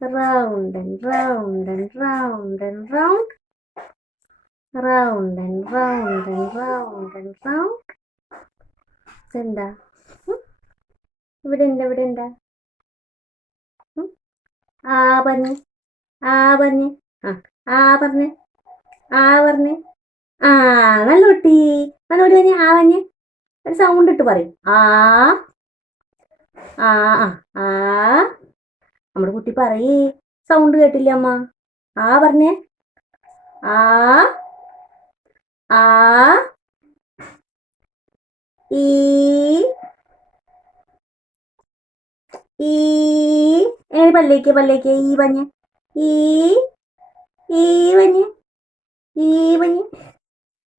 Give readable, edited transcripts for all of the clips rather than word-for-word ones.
round and round and round and round, round and round and round and round. എന്താ ഇവിടെ എന്താ ഇവിടെ എന്താ? ആ പറഞ്ഞ് ആ പറഞ്ഞ് ആ പറഞ്ഞ് ആ പറഞ്ഞ് ആ നല്ല കുട്ടി നല്ല കുട്ടി പറഞ്ഞ് ആ പറഞ്ഞ് ഒരു സൗണ്ട് ഇട്ട് പറയും ആ ആ ആ നമ്മുടെ കുട്ടി പറയേ സൗണ്ട് കേട്ടില്ല അമ്മ ആ പറഞ്ഞേ ആ ആ ഈ ഈ പല്ലേക്ക് പല്ലേക്ക് ഈ പഞ്ഞ് ഈ ഈ പഞ്ഞ് ഈ പഞ്ഞ്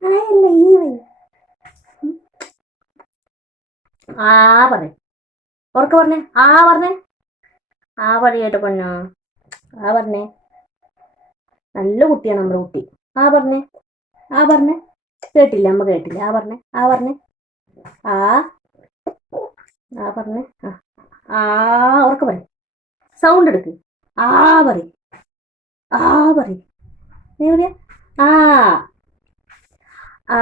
ആയല്ല ഈ പഞ്ഞ് ആ പറഞ്ഞേ ഉറക്കെ പറഞ്ഞേ ആ പറഞ്ഞേ ആ പറയട്ടെ പൊന്നോ ആ പറഞ്ഞേ നല്ല കുട്ടിയാണ് നമ്മുടെ കുട്ടി ആ പറഞ്ഞേ ആ പറഞ്ഞേ കേട്ടില്ല അമ്മ കേട്ടില്ല ആ പറഞ്ഞേ ആ പറഞ്ഞേ ആ ആ പറഞ്ഞേ ആ ഉറക്കെ പറയും സൗണ്ട് എടുക്ക് ആ പറയും ആ പറയും നീ പറയാ ആ ആ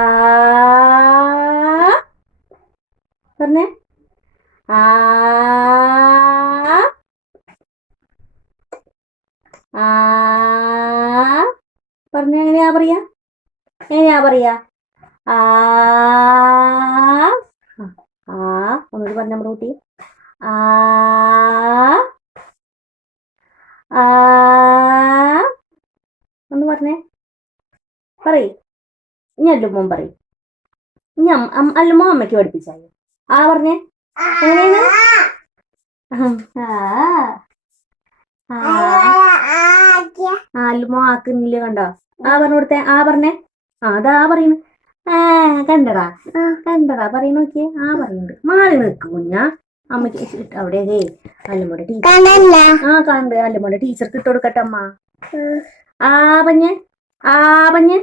പറഞ്ഞേ ആ ആ പറഞ്ഞ എങ്ങനെയാ പറയാ ആ ആ ഒന്നുകൂടി പറഞ്ഞ നമ്മുടെ കുട്ടി ആ ആ ഒന്ന് പറഞ്ഞേ പറയ് ഇനി അല്ലുമോൻ പറയും ഇനി അല്ലുമോ അമ്മയ്ക്ക് പഠിപ്പിച്ചാലോ ആ പറഞ്ഞേ എങ്ങനെയാണ് അല്ലുമോ ആക്കുന്നില്ല കണ്ടോ ആ പറഞ്ഞു കൊടുത്തേ ആ പറഞ്ഞേ അതാ പറയുന്നു കണ്ടടാ പറയണ നോക്കിയേ ആ പറയുന്നുണ്ട് മാറി നിൽക്ക് കുഞ്ഞാ അമ്മയ്ക്ക് അവിടെ അല്ലുമോടെ ടീച്ചർ കണ്ട് അല്ലുമോടെ ടീച്ചർക്ക് ഇട്ട് കൊടുക്കട്ടെ അമ്മ ആ പഞ്ഞ്